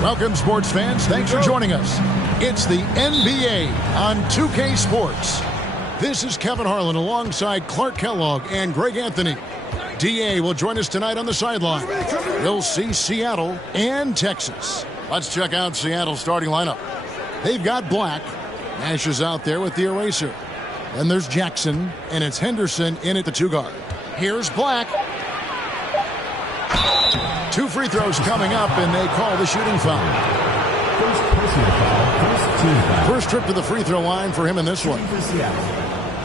Welcome, sports fans. Thanks for joining us. It's the NBA on 2K Sports. This is Kevin Harlan alongside Clark Kellogg and Greg Anthony. DA will join us tonight on the sideline. We'll see Seattle and Texas. Let's check out Seattle's starting lineup. They've got Black. Nash is out there with the eraser. Then there's Jackson, and it's Henderson in at the 2 guard. Here's Black. 2 free throws coming up, and they call the shooting foul. First personal foul, first team foul. First trip to the free throw line for him in this one. For Seattle.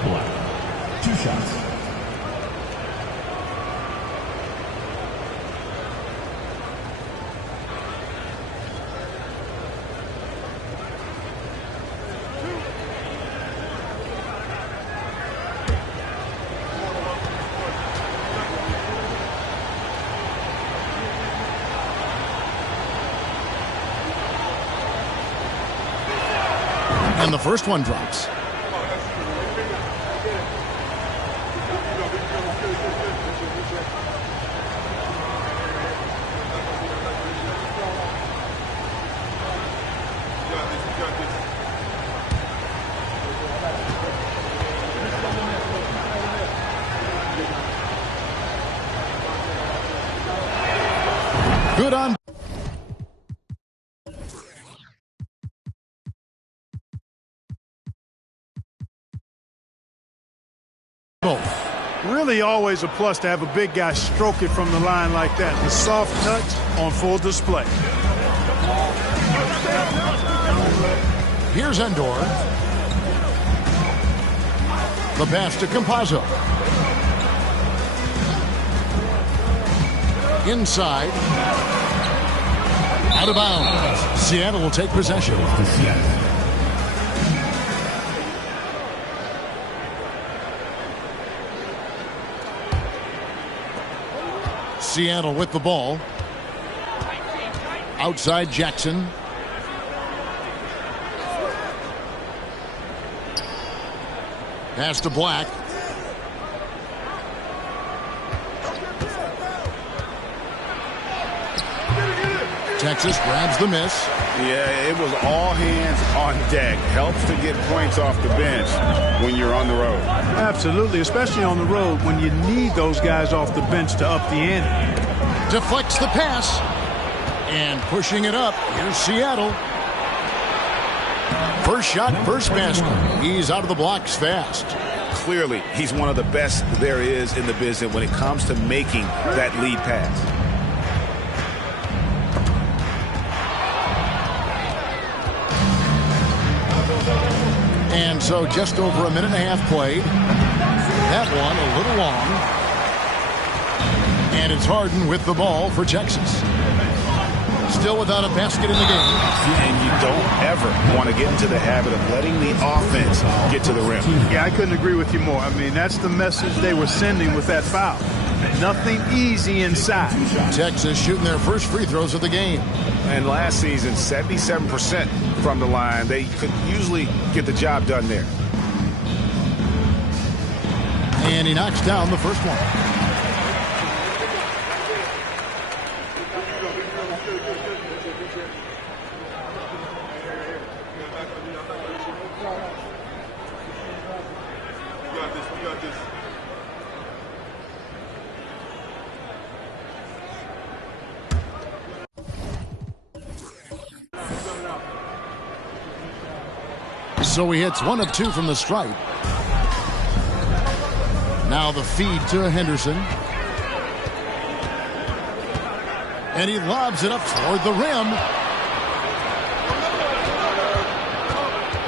Black. 2 shots. And the first one drops. Good on. Really always a plus to have a big guy stroke it from the line like that. The soft touch on full display. Here's Endor. The pass to Campazzo. Inside. Out of bounds. Seattle will take possession. Seattle with the ball. Outside Jackson. Pass to Black. Texas grabs the miss. Yeah, it was all hands on deck. Helps to get points off the bench when you're on the road. Absolutely, especially on the road when you need those guys off the bench to up the ante. Deflects the pass. And pushing it up, here's Seattle. First shot, first basket. He's out of the blocks fast. Clearly, he's one of the best there is in the business when it comes to making that lead pass. And so just over a minute and a half played. That one a little long. And it's Harden with the ball for Texas. Still without a basket in the game. And you don't ever want to get into the habit of letting the offense get to the rim. Yeah, I couldn't agree with you more. I mean, that's the message they were sending with that foul. Nothing easy inside. Texas shooting their first free throws of the game. And last season, 77% from the line. They could usually get the job done there. And he knocks down the first one. So he hits 1 of 2 from the stripe. Now the feed to Henderson. And he lobs it up toward the rim.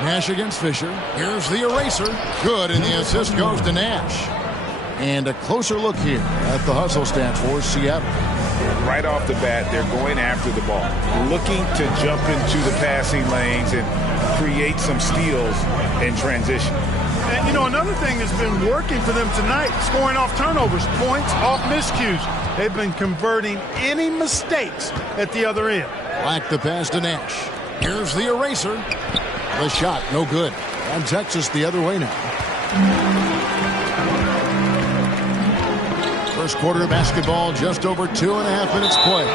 Nash against Fisher. Here's the eraser. Good, and the assist goes to Nash. And a closer look here at the hustle stats for Seattle. Right off the bat, they're going after the ball, looking to jump into the passing lanes and create some steals in transition. And, you know, another thing that's been working for them tonight, scoring off turnovers, points off miscues. They've been converting any mistakes at the other end. Black the pass to Nash. Here's the eraser. The shot, no good. And Texas the other way now. First quarter of basketball, just over 2.5 minutes play.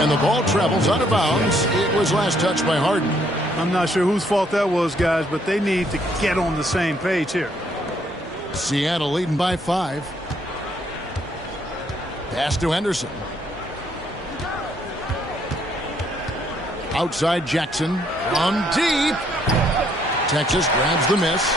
And the ball travels out of bounds. It was last touched by Harden. I'm not sure whose fault that was, guys, but they need to get on the same page here. Seattle leading by 5. Pass to Henderson. Outside Jackson. On deep. Texas grabs the miss.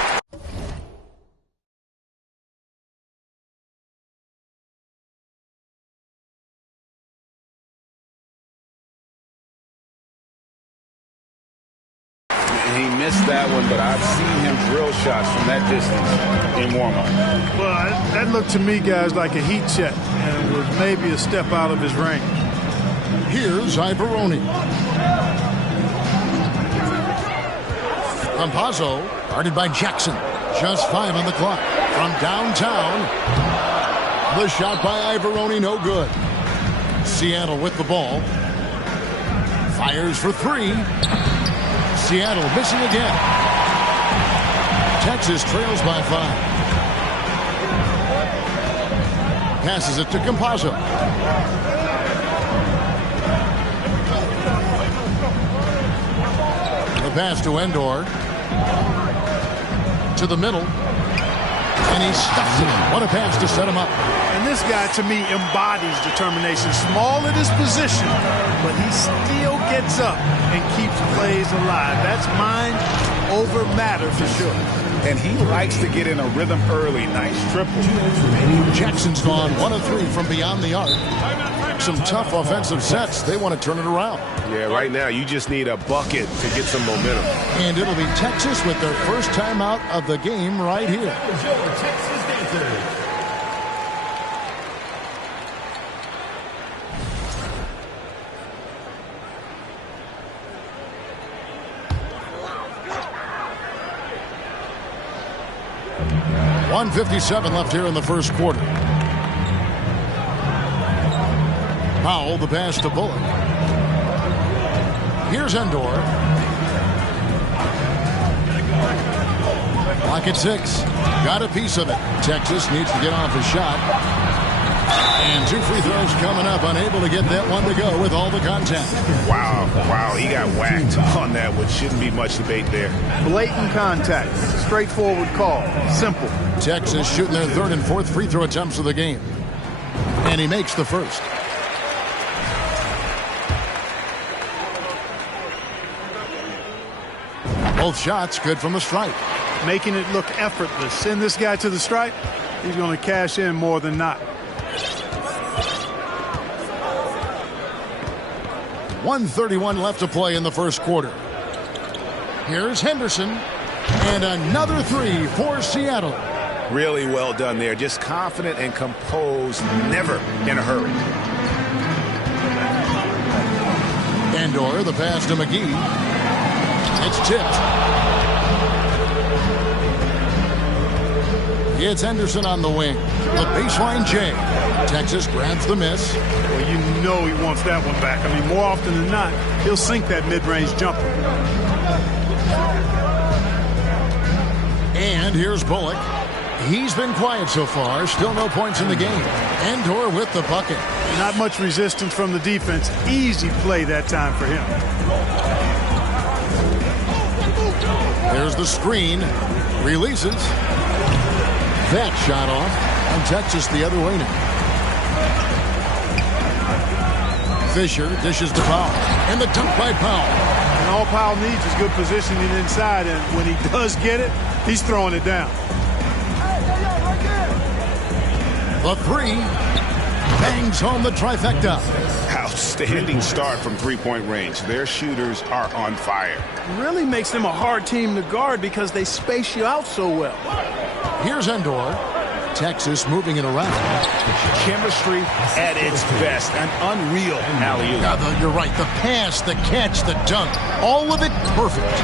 He missed that one, but I've seen him drill shots from that distance in warm-up. Well, that looked to me, guys, like a heat check, and was maybe a step out of his range. Here's Ivoroni. Campazzo, guarded by Jackson. Just 5 on the clock. From downtown, the shot by Ivoroni, no good. Seattle with the ball. Fires for 3. Seattle missing again. Texas trails by 5. Passes it to Campazzo. The pass to Endor. To the middle. And he stuffs it. What a pass to set him up. And this guy, to me, embodies determination. Small at his position, but he still gets up and keeps plays alive. That's mind over matter for sure. And he likes to get in a rhythm early. Nice triple. Jackson's gone 1 of 3 from beyond the arc. Some tough offensive sets. They want to turn it around. Yeah, right now you just need a bucket to get some momentum. And it'll be Texas with their first timeout of the game right here. Texas 1:57 left here in the first quarter. Powell, the pass to Bullock. Here's Endor. Clock at 6. Got a piece of it. Texas needs to get off a shot. And 2 free throws coming up. Unable to get that one to go with all the contact. Wow, he got whacked on that, which shouldn't be much debate there. Blatant contact. Straightforward call. Simple. Texas shooting their 3rd and 4th free throw attempts of the game. And he makes the first. Both shots good from the stripe. Making it look effortless. Send this guy to the stripe. He's going to cash in more than not. 1:31 left to play in the first quarter. Here's Henderson. And another 3 for Seattle. Really well done there. Just confident and composed. Never in a hurry. Endor, the pass to McGee. It's tipped. It's Henderson on the wing. The baseline J. Texas grabs the miss. Well, you know he wants that one back. I mean, more often than not, he'll sink that mid-range jumper. And here's Bullock. He's been quiet so far. Still no points in the game. Endor with the bucket. Not much resistance from the defense. Easy play that time for him. There's the screen. Releases. That shot off. And Texas the other way now. Fisher dishes to Powell. And the dunk by Powell. And all Powell needs is good positioning inside. And when he does get it, he's throwing it down. The 3. Bangs home the trifecta. Outstanding start from three-point range. Their shooters are on fire. Really makes them a hard team to guard because they space you out so well. Here's Endor. Texas moving it around. Chemistry at its best. An unreal alley-oop. You're right. The pass, the catch, the dunk. All of it perfect.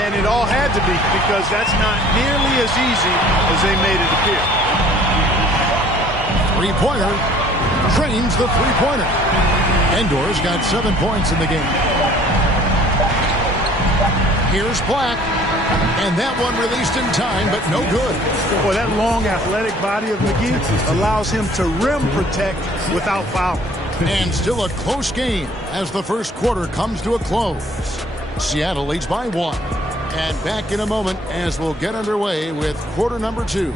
And it all had to be because that's not nearly as easy as they made it appear. Three-pointer. Trains the three-pointer. Endor's got 7 points in the game. Here's Black. And that one released in time, but no good. Boy, that long athletic body of McGee allows him to rim protect without fouling. And still a close game as the first quarter comes to a close. Seattle leads by 1. And back in a moment as we'll get underway with quarter number 2.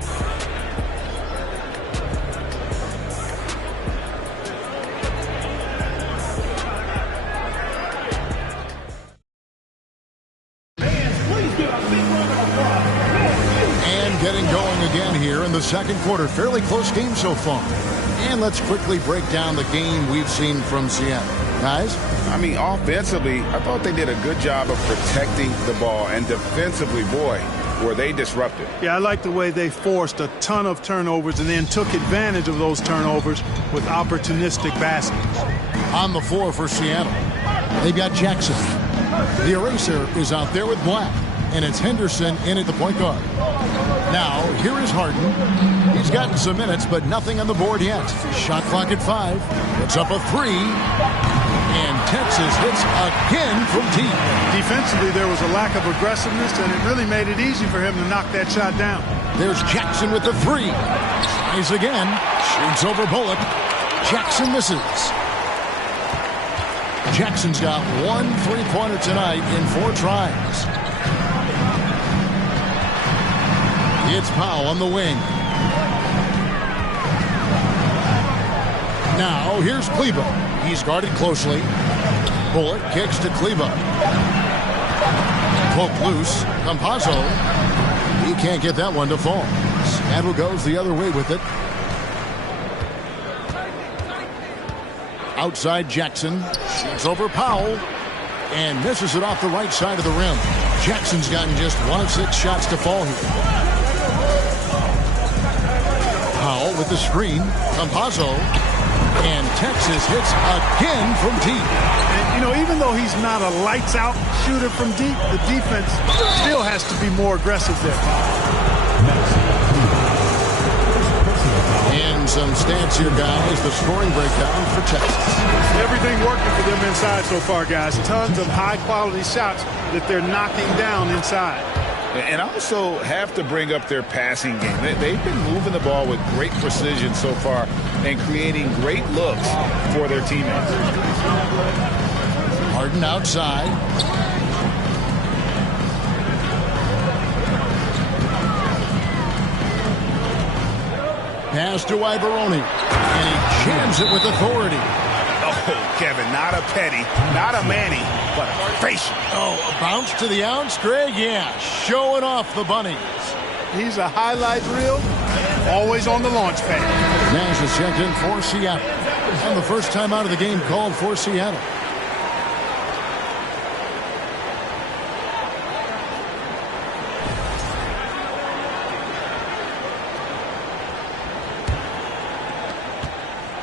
And getting going again here in the second quarter. Fairly close game so far. And let's quickly break down the game we've seen from Seattle. Guys? I mean, offensively, I thought they did a good job of protecting the ball. And defensively, boy, were they disruptive. Yeah, I like the way they forced a ton of turnovers and then took advantage of those turnovers with opportunistic baskets. On the floor for Seattle, they've got Jackson. The eraser is out there with Black. And it's Henderson in at the point guard. Now, here is Harden. He's gotten some minutes, but nothing on the board yet. Shot clock at 5. It's up a 3. And Texas hits again from deep. Defensively, there was a lack of aggressiveness, and it really made it easy for him to knock that shot down. There's Jackson with the 3. Tries again. Shoots over Bullock. Jackson misses. Jackson's got 1 3-pointer tonight in 4 tries. It's Powell on the wing. Now, here's Kleber. He's guarded closely. Bullock kicks to Kleber. Poke loose. Campazzo. He can't get that one to fall. Seattle goes the other way with it. Outside Jackson. Shoots over Powell. And misses it off the right side of the rim. Jackson's gotten just 1 of 6 shots to fall here. Powell with the screen. Campazzo. And Texas hits again from deep. And, you know, even though he's not a lights-out shooter from deep, the defense still has to be more aggressive there. And some stats here, guys. The scoring breakdown for Texas. Everything working for them inside so far, guys. Tons of high-quality shots that they're knocking down inside. And I also have to bring up their passing game. They've been moving the ball with great precision so far and creating great looks for their teammates. Harden outside. Pass to Ibaroni. And he jams it with authority. Oh, Kevin, not a Petty, not a Manny, but a facial. Oh, a bounce to the ounce, Greg? Yeah, showing off the bunnies. He's a highlight reel, always on the launch pad. Nash is checked in for Seattle. And the first time out of the game called for Seattle.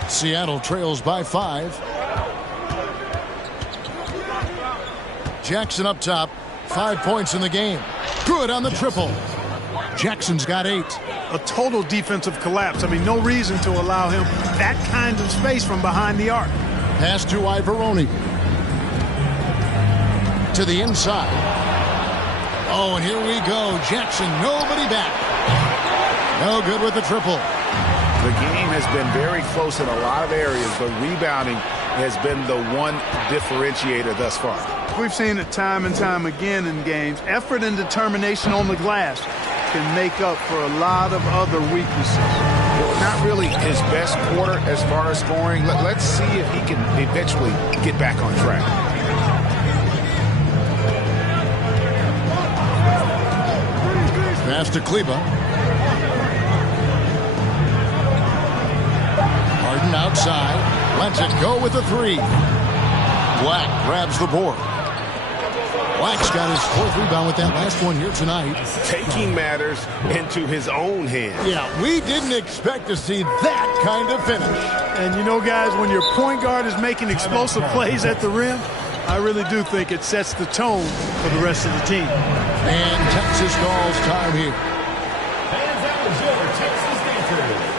Seattle trails by 5. Jackson up top. 5 points in the game. Good on the triple. Jackson's got 8. A total defensive collapse. I mean, no reason to allow him that kind of space from behind the arc. Pass to Ibaroni. To the inside. Oh, and here we go. Jackson, nobody back. No good with the triple. The game has been very close in a lot of areas, but rebounding has been the one differentiator thus far. We've seen it time and time again in games. Effort and determination on the glass can make up for a lot of other weaknesses. Well, not really his best quarter as far as scoring. Let's see if he can eventually get back on track. Pass to Kleber. Harden outside. Lets it go with a 3. Black grabs the board. Black's got his 4th rebound with that last one here tonight. Taking matters into his own hands. Yeah, we didn't expect to see that kind of finish. And you know, guys, when your point guard is making explosive plays at the rim, I really do think it sets the tone for the rest of the team. And Texas calls time here. Fans out is your Texas Dancers.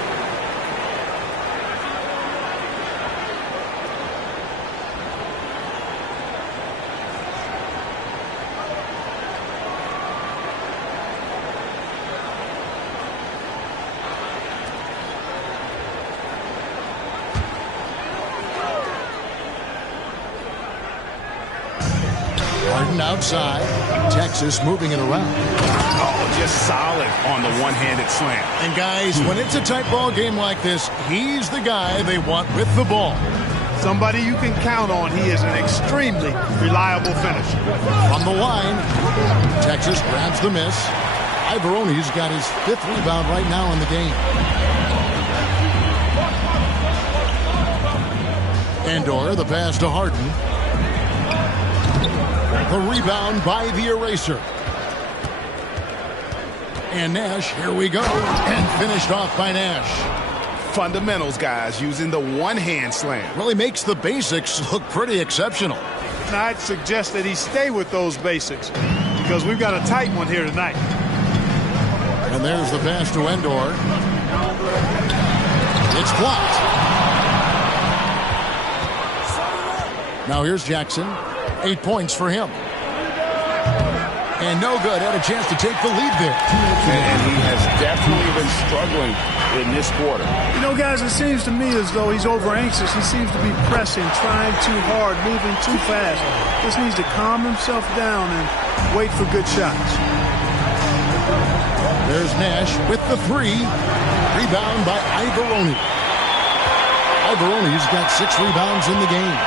Harden outside. Texas moving it around. Oh, just solid on the one-handed slam. And guys, when it's a tight ball game like this, he's the guy they want with the ball. Somebody you can count on. He is an extremely reliable finisher. On the line, Texas grabs the miss. Ivaroni's got his 5th rebound right now in the game. Andor, the pass to Harden. The rebound by the eraser. And Nash, here we go. And finished off by Nash. Fundamentals, guys, using the one-hand slam. Really makes the basics look pretty exceptional. And I'd suggest that he stay with those basics because we've got a tight one here tonight. And there's the pass to Andor. It's blocked. Now here's Jackson. 8 points for him. And no good. Had a chance to take the lead there. And he has definitely been struggling in this quarter. You know, guys, it seems to me as though he's over-anxious. He seems to be pressing, trying too hard, moving too fast. Just needs to calm himself down and wait for good shots. There's Nash with the 3. Rebound by Ivaroni. Ivaroni's got 6 rebounds in the game.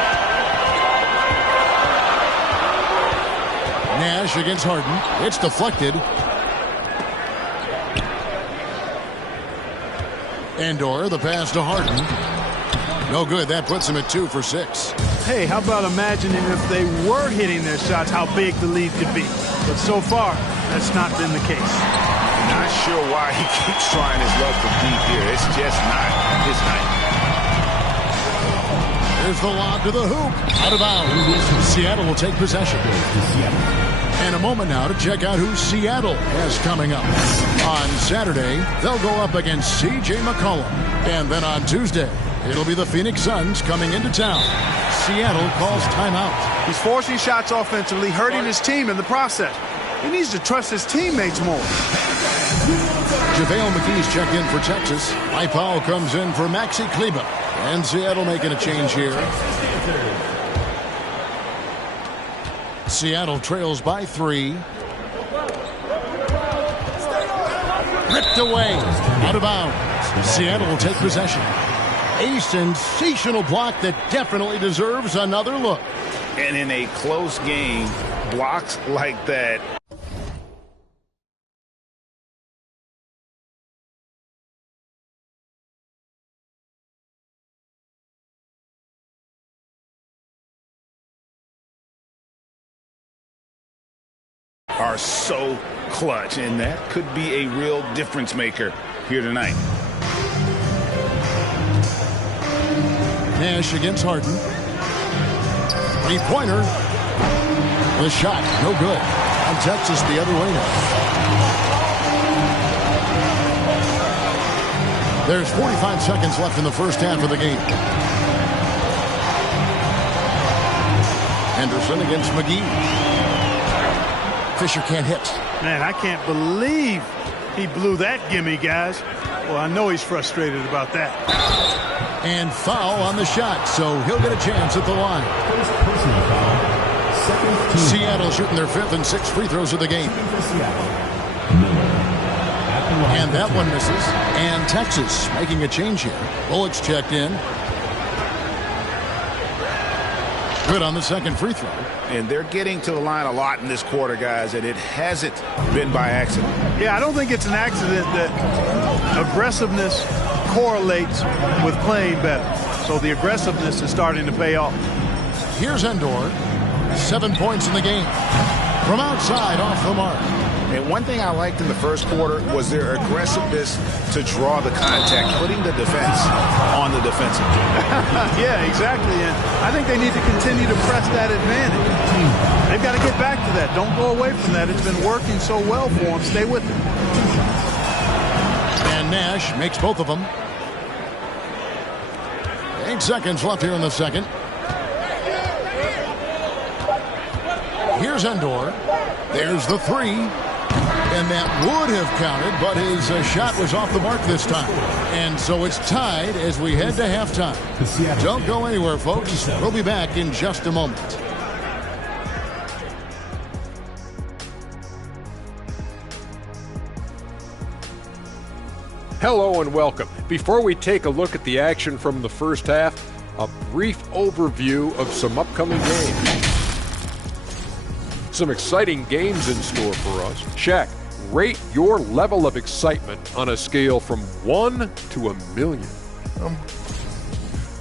Nash against Harden. It's deflected. Andor, the pass to Harden. No good. That puts him at 2 for 6. Hey, how about imagining if they were hitting their shots, how big the lead could be. But so far, that's not been the case. Not sure why he keeps trying his luck from deep here. It's just not his night. There's the lob to the hoop. Out of bounds. Seattle will take possession. And a moment now to check out who Seattle has coming up. On Saturday, they'll go up against C.J. McCollum. And then on Tuesday, it'll be the Phoenix Suns coming into town. Seattle calls timeout. He's forcing shots offensively, hurting his team in the process. He needs to trust his teammates more. JaVale McGee's checked in for Texas. Mike Powell comes in for Maxi Kleber. And Seattle making a change here. Seattle trails by 3. Ripped away. Out of bounds. Seattle will take possession. A sensational block that definitely deserves another look. And in a close game, blocks like that are so clutch, and that could be a real difference maker here tonight. Nash against Harden. 3-pointer. The shot, no good. And Texas the other way now. There's 45 seconds left in the first half of the game. Henderson against McGee. Fisher can't hit. Man, I can't believe he blew that gimme, guys. Well, I know he's frustrated about that. And foul on the shot, so he'll get a chance at the line. Seattle shooting their 5th and 6th free throws of the game. And that one misses. And Texas making a change here. Bullock's checked in. Good on the second free throw. And they're getting to the line a lot in this quarter, guys, and it hasn't been by accident. Yeah, I don't think it's an accident that aggressiveness correlates with playing better. So the aggressiveness is starting to pay off. Here's Andor. 7 points in the game. From outside, off the mark. And one thing I liked in the first quarter was their aggressiveness to draw the contact, putting the defense on the defensive. Yeah, exactly. And I think they need to continue to press that advantage. They've got to get back to that. Don't go away from that. It's been working so well for them. Stay with it. And Nash makes both of them. 8 seconds left here in the second. Here's Andor. There's the 3. And that would have counted, but his shot was off the mark this time. And so it's tied as we head to halftime. Don't go anywhere, folks. We'll be back in just a moment. Hello and welcome. Before we take a look at the action from the first half, a brief overview of some upcoming games. Some exciting games in store for us. Shaq, rate your level of excitement on a scale from 1 to 1,000,000.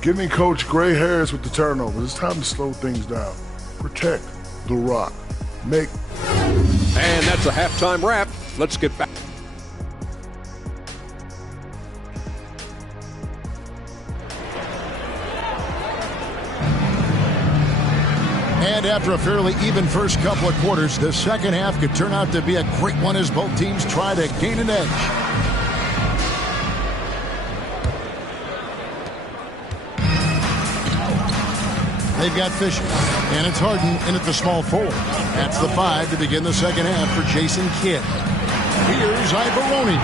Give me Coach gray hairs with the turnovers. It's time to slow things down. Protect the rock. And that's a halftime wrap. Let's get back. And after a fairly even first couple of quarters, the second half could turn out to be a great one as both teams try to gain an edge. They've got Fisher, and it's Harden in at the small forward. That's the 5 to begin the second half for Jason Kidd. Here's Ibaroni.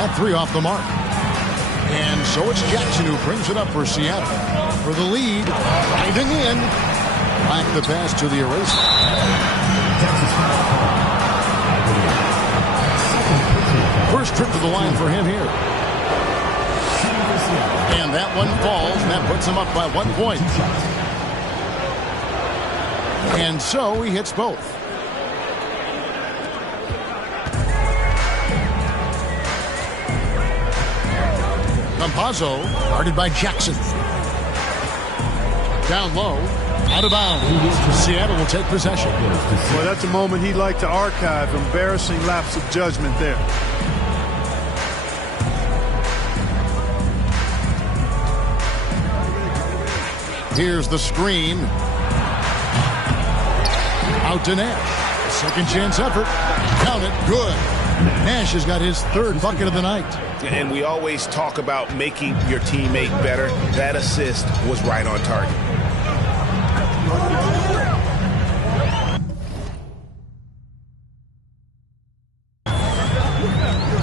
That 3 off the mark. And so it's Jackson who brings it up for Seattle. For the lead, driving in. Back the pass to the eraser. First trip to the line for him here. And that one falls, and that puts him up by 1 point. And so he hits both. Campazzo, guarded by Jackson. Down low, out of bounds. Seattle will take possession. Well, that's a moment he'd like to archive. Embarrassing lapse of judgment there. Here's the screen. Out to Nash. Second chance effort. Count it. Good. Nash has got his 3rd bucket of the night. And we always talk about making your teammate better. That assist was right on target.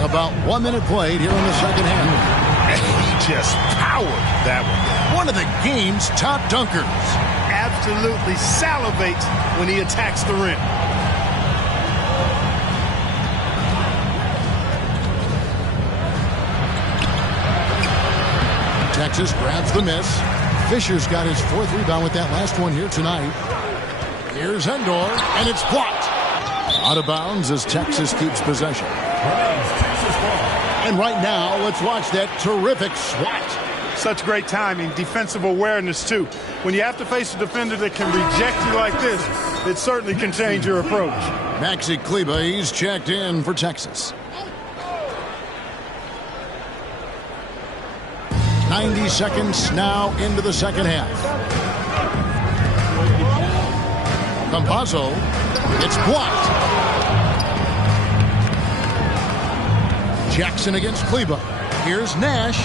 About 1 minute played here in the second half. He just powered that one. One of the game's top dunkers. Absolutely salivates when he attacks the rim. Texas grabs the miss. Fisher's got his 4th rebound with that last one here tonight. Here's Endor, and it's blocked. Out of bounds as Texas keeps possession. And right now, let's watch that terrific swat. Such great timing, defensive awareness, too. When you have to face a defender that can reject you like this, it certainly can change your approach. Maxi Kleber, he's checked in for Texas. 90 seconds now into the second half. Campazzo, it's blocked. Jackson against Kleber. Here's Nash.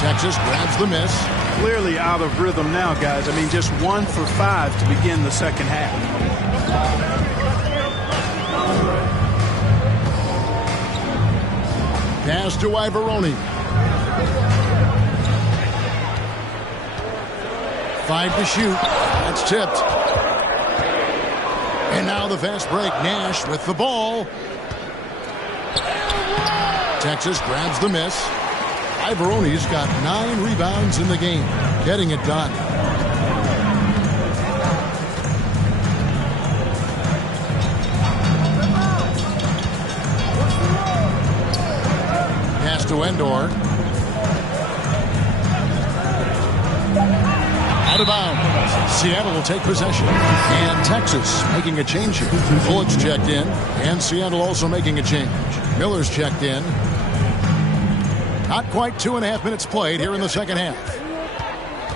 Texas grabs the miss. Clearly out of rhythm now, guys. I mean, just 1 for 5 to begin the second half. Pass to Ibaroni. 5 to shoot. That's tipped. And now the fast break. Nash with the ball. Texas grabs the miss. Ibaroni's got 9 rebounds in the game, getting it done. Pass to Endor. Out of bounds. Seattle will take possession. And Texas making a change here. Bullock's checked in. And Seattle also making a change. Miller's checked in. Not quite 2.5 minutes played here in the second half.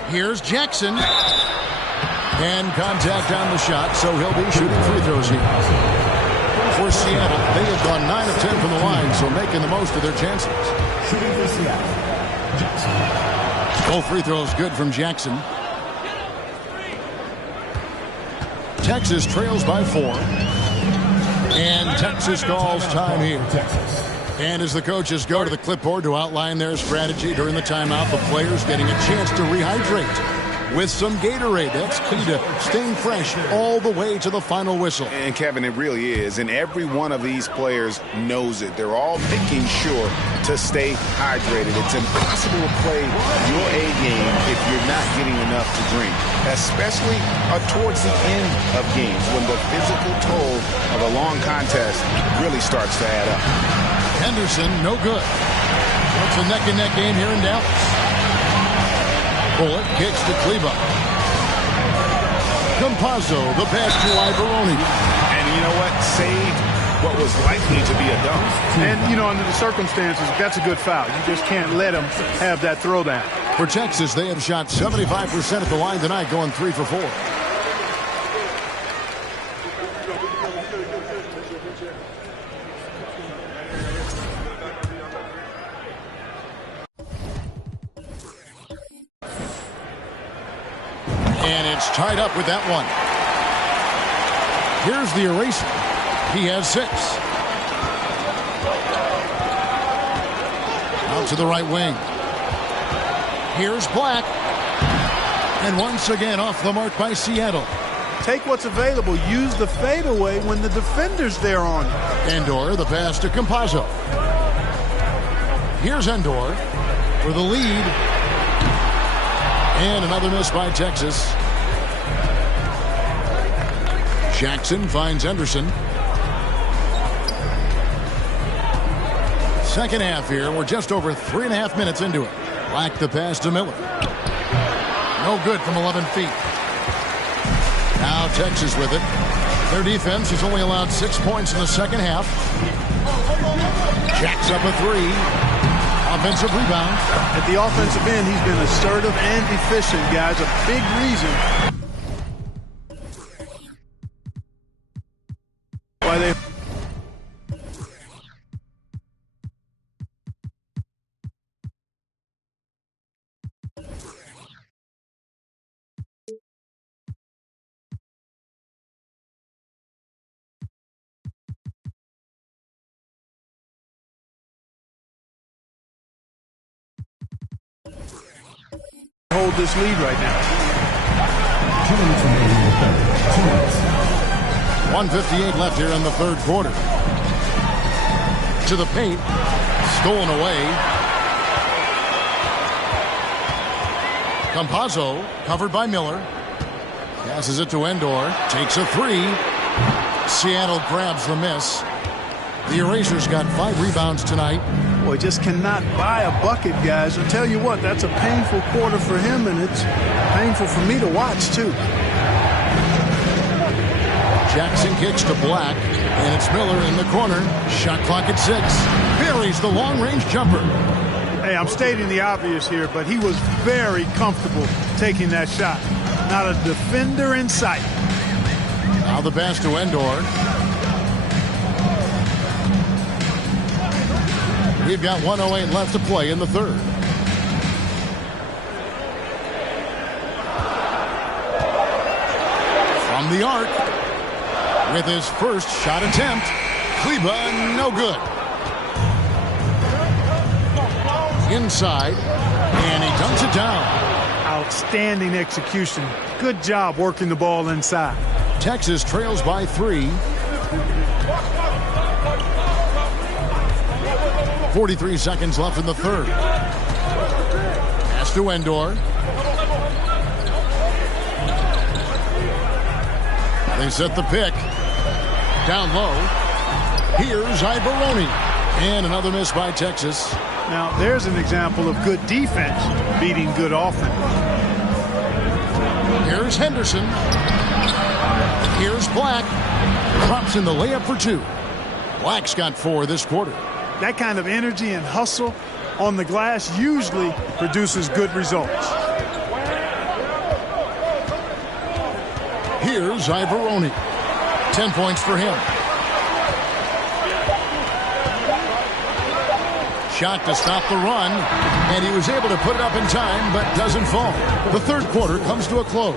Here's Jackson. And contact on the shot, so he'll be shooting free throws here. For Seattle, they have gone 9 of 10 from the line, so making the most of their chances. Shooting for Seattle, Jackson. Both free throws good from Jackson. Texas trails by 4. And Texas calls time here. And as the coaches go to the clipboard to outline their strategy during the timeout, the players getting a chance to rehydrate. with some Gatorade. That's key to staying fresh all the way to the final whistle. And Kevin, it really is. And every one of these players knows it. They're all making sure to stay hydrated. It's impossible to play your A game if you're not getting enough to drink, especially towards the end of games when the physical toll of a long contest really starts to add up. Henderson, no good. It's a neck-and-neck game here in Dallas. Bullock kicks to Kleba. Campazzo, the pass to Ibaroni. And you know what? Saved what was likely to be a dunk. And, you know, under the circumstances, that's a good foul. You just can't let him have that throwdown. For Texas, they have shot 75% at the line tonight, going 3 for 4. And it's tied up with that one. Here's the eraser. He has 6. Out to the right wing. Here's Black. And once again off the mark by Seattle. Take what's available. Use the fadeaway when the defender's there on you. Endor, the pass to Campazzo. Here's Endor for the lead. And another miss by Texas. Jackson finds Henderson. Second half here. We're just over 3.5 minutes into it. Black the pass to Miller. No good from 11 feet. Now Texas with it. Their defense has only allowed 6 points in the second half. Jacks up a 3. Offensive rebound. At the offensive end, he's been assertive and efficient, guys. A big reason why they... hold this lead right now. 1:58 left here in the third quarter. To the paint. Stolen away. Campazzo covered by Miller. Passes it to Endor. Takes a 3. Seattle grabs the miss. The Erasers got 5 rebounds tonight. Boy, just cannot buy a bucket, guys. I'll tell you what, that's a painful quarter for him, and it's painful for me to watch, too. Jackson kicks to Black, and it's Miller in the corner. Shot clock at 6. Buries the long-range jumper. Hey, I'm stating the obvious here, but he was very comfortable taking that shot. Not a defender in sight. Now the pass to Endor. We've got 1:08 left to play in the third. From the arc, with his first shot attempt, Kleba, no good. Inside, and he dunks it down. Outstanding execution. Good job working the ball inside. Texas trails by 3. 43 seconds left in the third. Pass to Endor. They set the pick. Down low. Here's Ibaroni. And another miss by Texas. Now, there's an example of good defense beating good offense. Here's Henderson. Here's Black. Drops in the layup for 2. Black's got 4 this quarter. That kind of energy and hustle on the glass usually produces good results. Here's Ibaroni. 10 points for him. Shot to stop the run, and he was able to put it up in time, but doesn't fall. The third quarter comes to a close.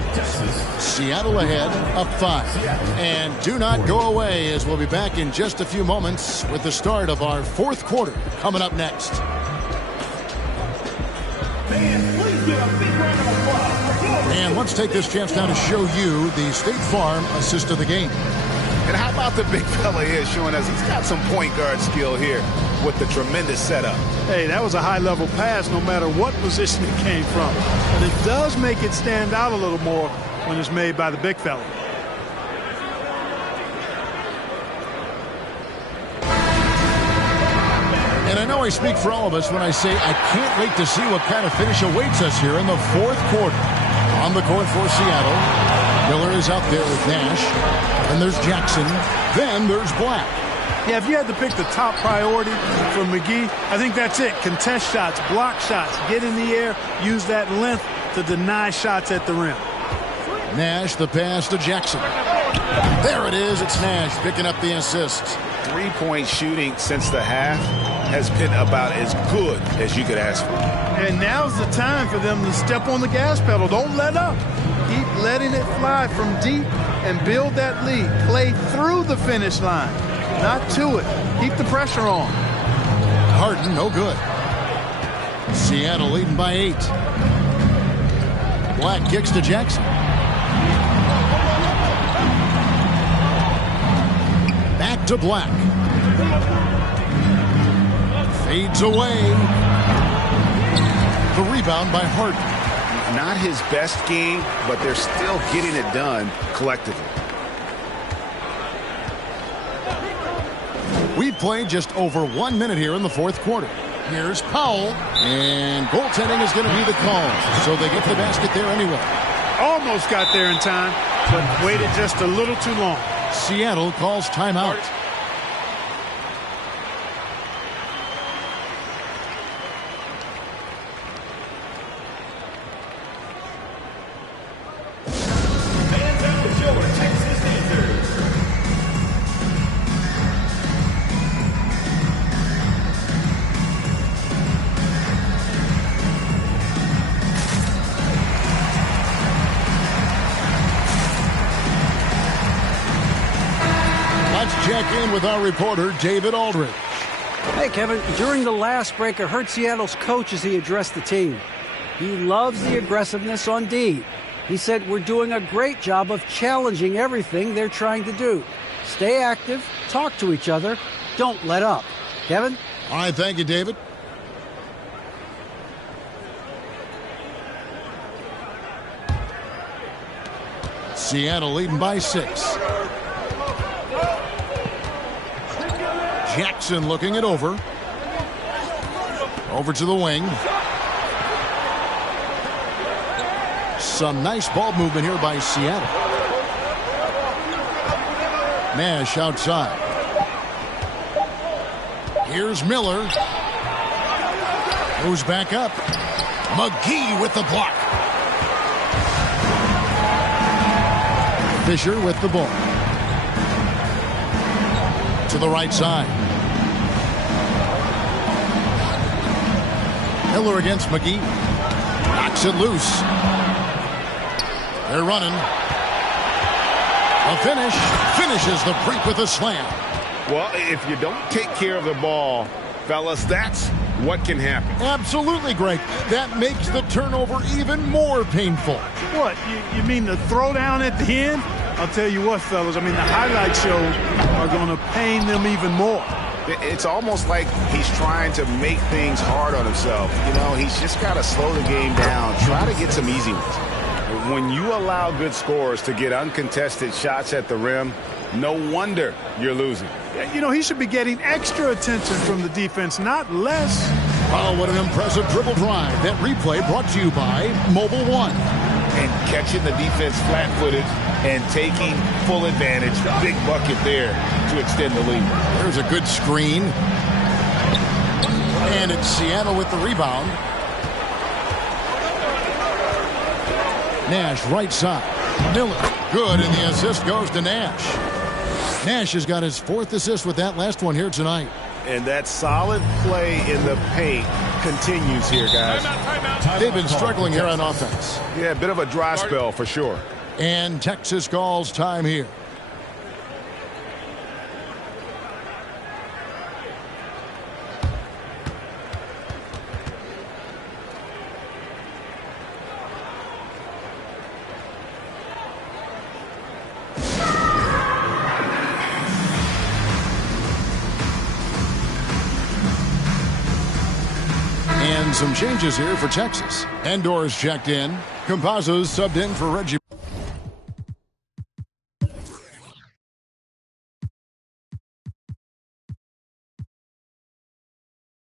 Seattle ahead, up 5. And do not go away, as we'll be back in just a few moments with the start of our fourth quarter coming up next. Man, please. And let's take this chance now to show you the State Farm assist of the game. And how about the big fella here showing us he's got some point guard skill here with the tremendous setup. Hey, that was a high-level pass no matter what position it came from. But it does make it stand out a little more when it's made by the big fella. And I know I speak for all of us when I say I can't wait to see what kind of finish awaits us here in the fourth quarter. On the court for Seattle, Miller is out there with Nash. Then there's Jackson. Then there's Black. Yeah, if you had to pick the top priority for McGee, I think that's it. Contest shots, block shots, get in the air, use that length to deny shots at the rim. Nash, the pass to Jackson. There it is. It's Nash picking up the assist. 3-point shooting since the half has been about as good as you could ask for. And now's the time for them to step on the gas pedal. Don't let up. Keep letting it fly from deep and build that lead. Play through the finish line, not to it. Keep the pressure on. Harden, no good. Seattle leading by 8. Black kicks to Jackson. Back to Black. Fades away. The rebound by Harden. Not his best game, but they're still getting it done collectively. We've played just over 1 minute here in the fourth quarter. Here's Powell, and goaltending is going to be the call. So they get the basket there anyway. Almost got there in time, but waited just a little too long. Seattle calls timeout. Check in with our reporter, David Aldridge. Hey, Kevin. During the last break, I heard Seattle's coach as he addressed the team. He loves the aggressiveness on D. He said, we're doing a great job of challenging everything they're trying to do. Stay active, talk to each other, don't let up. Kevin? All right, thank you, David. Seattle leading by 6. Jackson looking it over. Over to the wing. Some nice ball movement here by Seattle. Nash outside. Here's Miller. Goes back up. McGee with the block. Fisher with the ball. To the right side. Miller against McGee. Knocks it loose. They're running. A finish. Finishes the creep with a slam. Well, if you don't take care of the ball, fellas, that's what can happen. Absolutely, Greg. That makes the turnover even more painful. What? You mean the throwdown at the end? I'll tell you what, fellas. I mean, the highlight shows are going to pain them even more. It's almost like he's trying to make things hard on himself. You know, he's just got to slow the game down, try to get some easy ones. When you allow good scorers to get uncontested shots at the rim, no wonder you're losing. You know, he should be getting extra attention from the defense, not less. Oh, what an impressive dribble drive. That replay brought to you by Mobile One. And catching the defense flat-footed and taking full advantage. Big bucket there to extend the lead. There's a good screen. And it's Seattle with the rebound. Nash right side. Miller. Good, and the assist goes to Nash. Nash has got his 4th assist with that last one here tonight. And that solid play in the paint continues here, guys. They've been struggling here on offense. Yeah, a bit of a dry spell for sure. And Texas calls time here. some changes here for Texas. Endor's checked in. Campazzo's subbed in for Reggie.